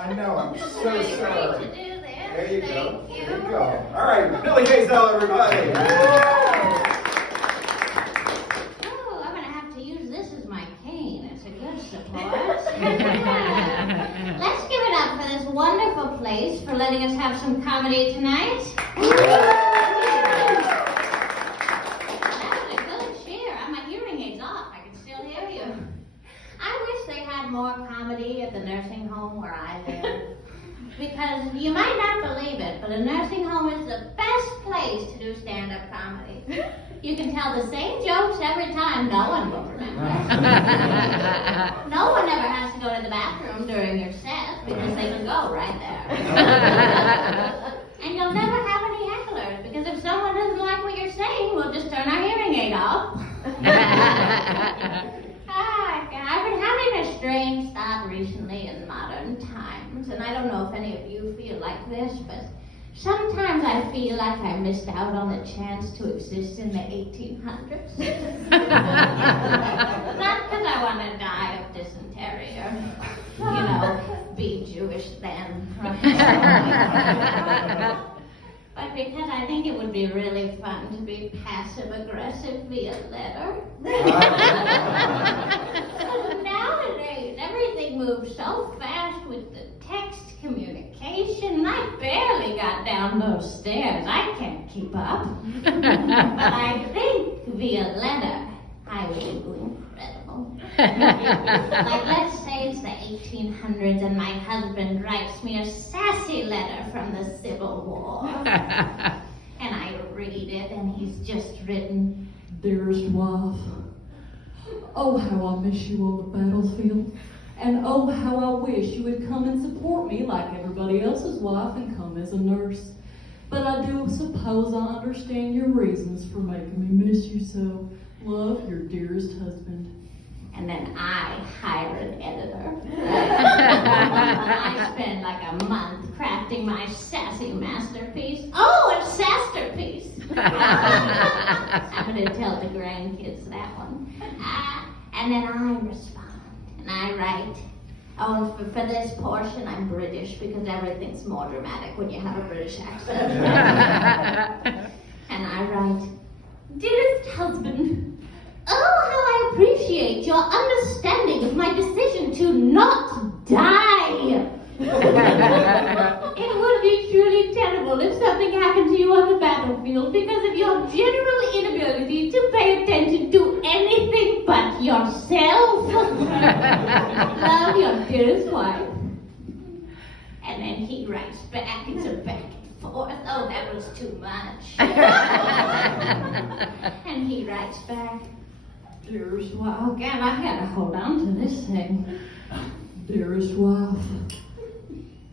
I know, I'm so Great sorry. to do this. There you go. Thank There you go. All right, Billy Hazel, everybody. Oh, I'm going to have to use this as my cane. It's a good support. Let's give it up for this wonderful place for letting us have some comedy tonight. That was a good cheer. My hearing aid's off. I can still hear you. I wish they had more comedy at the nursing home where I live. Because you might not believe it, but a nursing home is the best place to do stand-up comedy. You can tell the same jokes every time. No one will remember. No one ever has to go to the bathroom during your set because they can go right there. And you'll never have any hecklers because if someone doesn't like what you're saying, we'll just turn our hearing aid off. I've been having a strange thought recently in modern times, and I don't know if any of you feel like this, but sometimes I feel like I missed out on the chance to exist in the 1800s. Not because I want to die of dysentery or, be Jewish then. But because I think it would be really fun to be passive-aggressive via letter. Nowadays, everything moves so fast with the text communication. I barely got down those stairs. I can't keep up. But I think via letter, I would do incredible. Like, let's say it's the 1800s and my husband writes me a sassy letter from the Civil War. And I read it, and he's just written, Dearest wife, oh how I miss you on the battlefield, and oh how I wish you would come and support me like everybody else's wife and come as a nurse. But I do suppose I understand your reasons for making me miss you so. Love, your dearest husband. And then I hire an editor. I spend like a month crafting my sassy masterpiece. Oh, a sasterpiece! I'm going to tell the grandkids that one. And then I respond, and I write. Oh, and for this portion, I'm British because everything's more dramatic when you have a British accent. And I write, Dearest husband, oh, how I appreciate your understanding of my decision to not die. It would be truly terrible if something happened to you on the battlefield because of your general inability to pay attention to anything but yourself. Love, your dearest wife. And then he writes back, it's a back and forth. Oh, that was too much. And he writes back, Dearest wife, oh God, I gotta hold on to this thing. Dearest wife,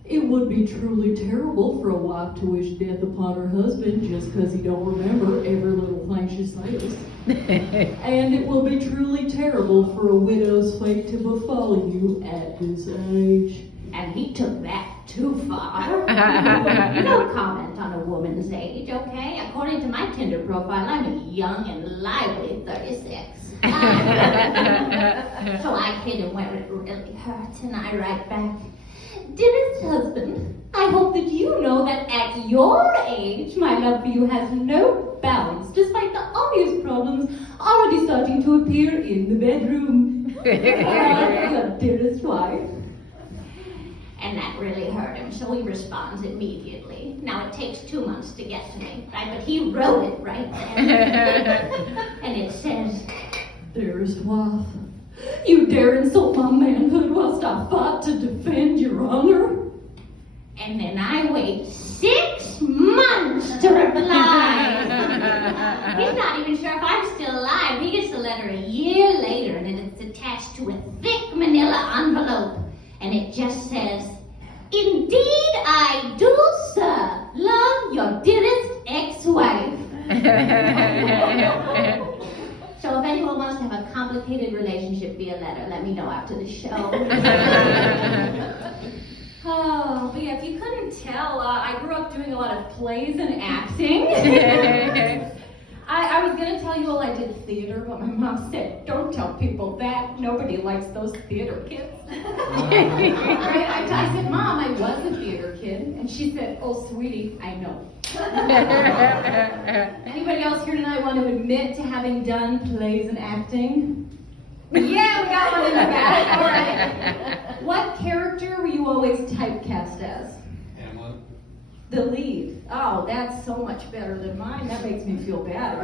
it would be truly terrible for a wife to wish death upon her husband just because he don't remember every little thing she says. And it will be truly terrible for a widow's fate to befall you at this age. And he took that too far. No comment on a woman's age, okay? According to my Tinder profile, I'm a young and lively 36. So I hit him where it really hurts, and I write back, Dearest husband, I hope that you know that at your age, my love for you has no bounds, despite the obvious problems already starting to appear in the bedroom. Your dearest wife. And that really hurt him, so he responds immediately. Now, it takes 2 months to get to me, right? But he wrote it right then. And it says, Dearest wife, you dare insult my manhood whilst I fight to defend your honor? And then I wait 6 months to reply. He's not even sure if I'm still alive. He gets the letter a year later, and it's attached to a thick manila envelope. And it just says, Indeed I do, sir. Love, your dearest ex-wife. So if anyone wants to have a complicated relationship via letter, let me know after the show. Oh, but yeah, if you couldn't tell, I grew up doing a lot of plays and acting. I I was going to tell you all I did theater, but my mom said, don't tell people that. Nobody likes those theater kids. Right? I said, Mom, I was a theater kid. And she said, oh, sweetie, I know. Anybody else here tonight want to admit to having done plays and acting? Yeah, we got one in the back. All right. What character were you always typecast as? Hamlet. The lead. Oh, that's so much better than mine. That makes me feel bad.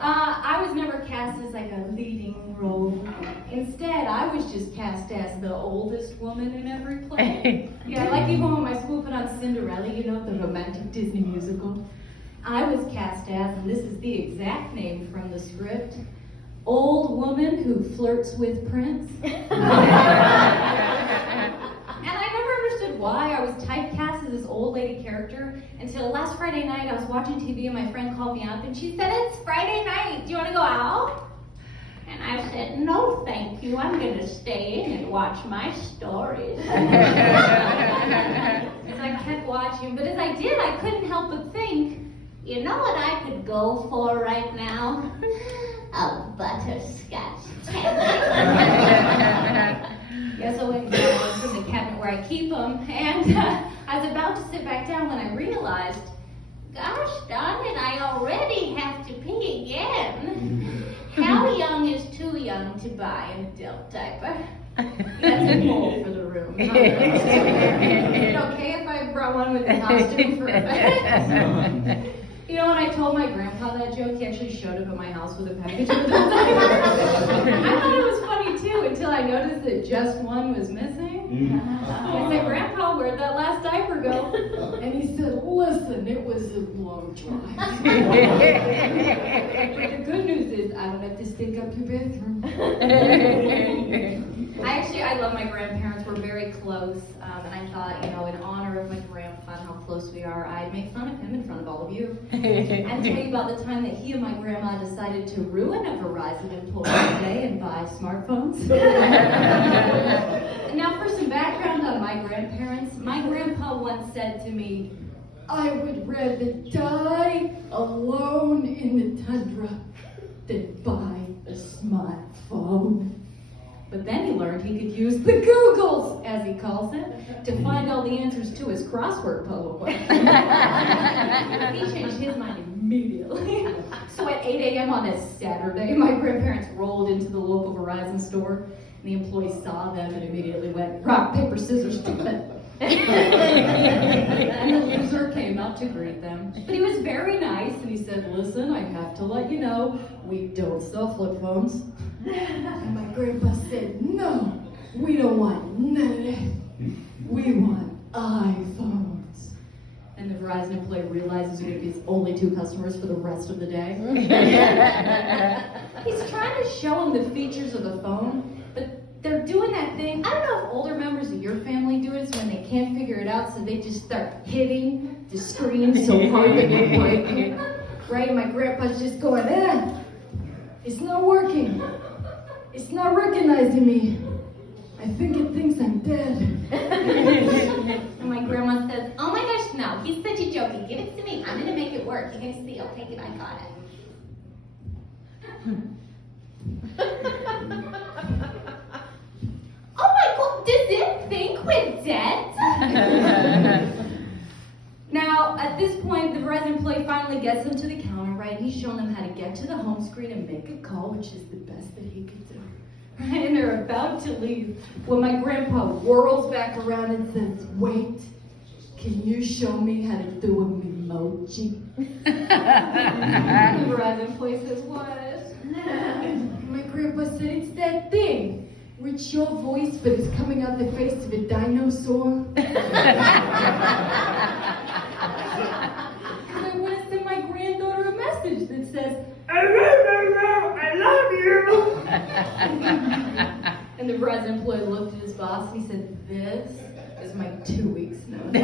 I was never cast as like a leading role. Instead, I was just cast as the oldest woman in every play. Yeah, like even when my school put on Cinderella, you know, the romantic Disney musical. I was cast as, and this is the exact name from the script, old woman who flirts with Prince. And I never understood why I was typecast as this old lady character until last Friday night I was watching TV and my friend called me up and she said, it's Friday night, do you want to go out? And I said, no thank you, I'm going to stay in and watch my stories. So I kept watching, but as I did, I couldn't help but think, you know what I could go for right now? A butterscotch taffy. Yeah, so I went and got one from the cabinet where I keep them, and I was about to sit back down when I realized, gosh darn it, I already have to pee again. How young is too young to buy an adult diaper? That's a goal for the room. Is it okay if I brought one with a costume for effect? You know, when I told my grandpa that joke, he actually showed up at my house with a package of adult diapers. I thought it was funny too, until I noticed that just one was missing. I said, Grandpa, where'd that last diaper go? And he said, listen, it was a long drive. But the good news is, I don't have to stink up your bathroom. I love my grandparents. We're very close. And I thought, you know, in honor of my grandpa and how close we are, I'd make fun of him in front of all of you. And tell you about the time that he and my grandma decided to ruin a Verizon employee today and buy smartphones. And now for some background on my grandparents. My grandpa once said to me, I would rather die alone in the tundra than buy a smartphone. But then he learned he could use the Googles, as he calls it, to find all the answers to his crossword puzzle question. He changed his mind immediately. So at 8 a.m. on a Saturday, my grandparents rolled into the local Verizon store, and the employee saw them and immediately went, rock, paper, scissors, stupid. And the loser came out to greet them. But he was very nice, and he said, listen, I have to let you know, we don't sell flip phones. And my grandpa said, no, we don't want none of that. We want iPhones. And the Verizon employee realizes we're going to be his only two customers for the rest of the day. He's trying to show him the features of the phone, but they're doing that thing. I don't know if older members of your family do it, when they can't figure it out, so they just start hitting the screen so hard that they break it. Right? And my grandpa's just going, it's not working. It's not recognizing me. I think it thinks I'm dead. And my grandma says, oh my gosh, no, he's such a joker. Give it to me. I'm going to make it work. You're going to see. Okay, I got it. Oh my God, does it think we're dead? Now, at this point, the Verizon employee finally gets them to the counter, right? He's showing them how to get to the home screen and make a call, which is the best that he could do. Right? And they're about to leave when my grandpa whirls back around and says, wait, can you show me how to do an emoji? The Verizon employee says, what? My grandpa said, it's that thing. Where it's your voice, but it's coming out the face of a dinosaur. Because I want to send my granddaughter a message that says, I love you. And the Verizon employee looked at his boss and he said, this is my 2 weeks notice.